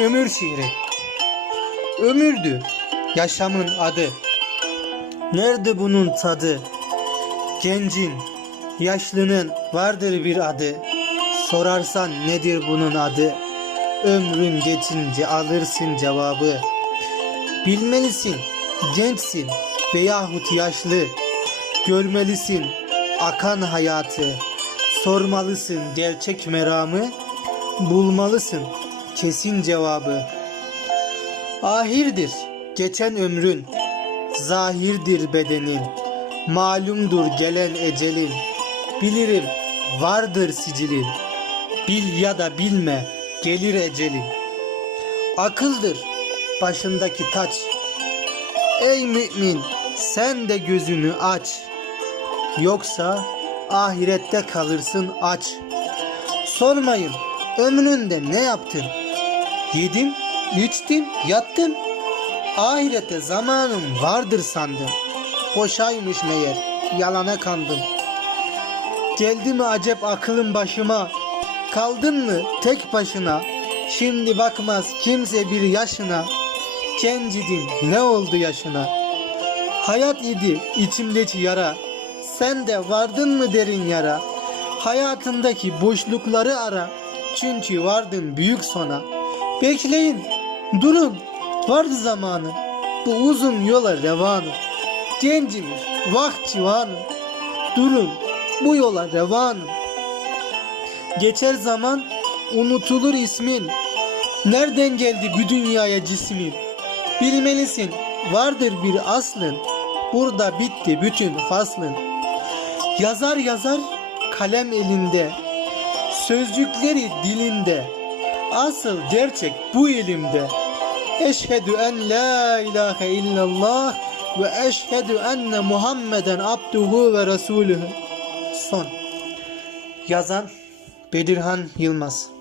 Ömür şiiri. Ömürdü yaşamın adı. Nerede bunun tadı? Gencin, yaşlının vardır bir adı. Sorarsan nedir bunun adı? Ömrün geçince alırsın cevabı. Bilmelisin gençsin veyahut yaşlı. Görmelisin akan hayatı. Sormalısın gerçek meramı. Bulmalısın kesin cevabı. Ahirdir geçen ömrün Zahirdir bedenin. Malumdur gelen ecelin. Bilirim vardır sicilin. Bil ya da bilme gelir ecelin. Akıldır başındaki taç. Ey mümin sen de gözünü aç. Yoksa ahirette kalırsın aç. Sormayın ömründe ne yaptın Yedim, içtim, yattım. Ahirete zamanım vardır sandım. Boşaymış meğer yalana kandım. Geldi mi acep aklım başıma? Kaldın mı tek başına? Şimdi bakmaz kimse bir yaşına. Gencidin ne oldu yaşına? Hayat idi içimdeki yara. Sen de vardın mı derin yara? Hayatındaki boşlukları ara. Çünkü vardın büyük sona Bekleyin durun. Vardı zamanı. Bu uzun yola revanı. Gencimiz vakt civanı. Durun bu yola revanı. Geçer zaman unutulur ismin. Nereden geldi bu dünyaya cismin? Bilmelisin vardır bir aslın. Burada bitti bütün faslın. Yazar yazar kalem elinde. Sözcükleri dilinde Asıl gerçek bu elimde Eşhedü en la ilahe illallah Ve eşhedü enne Muhammeden abduhu ve resulühü Son. Yazan Bedirhan Yılmaz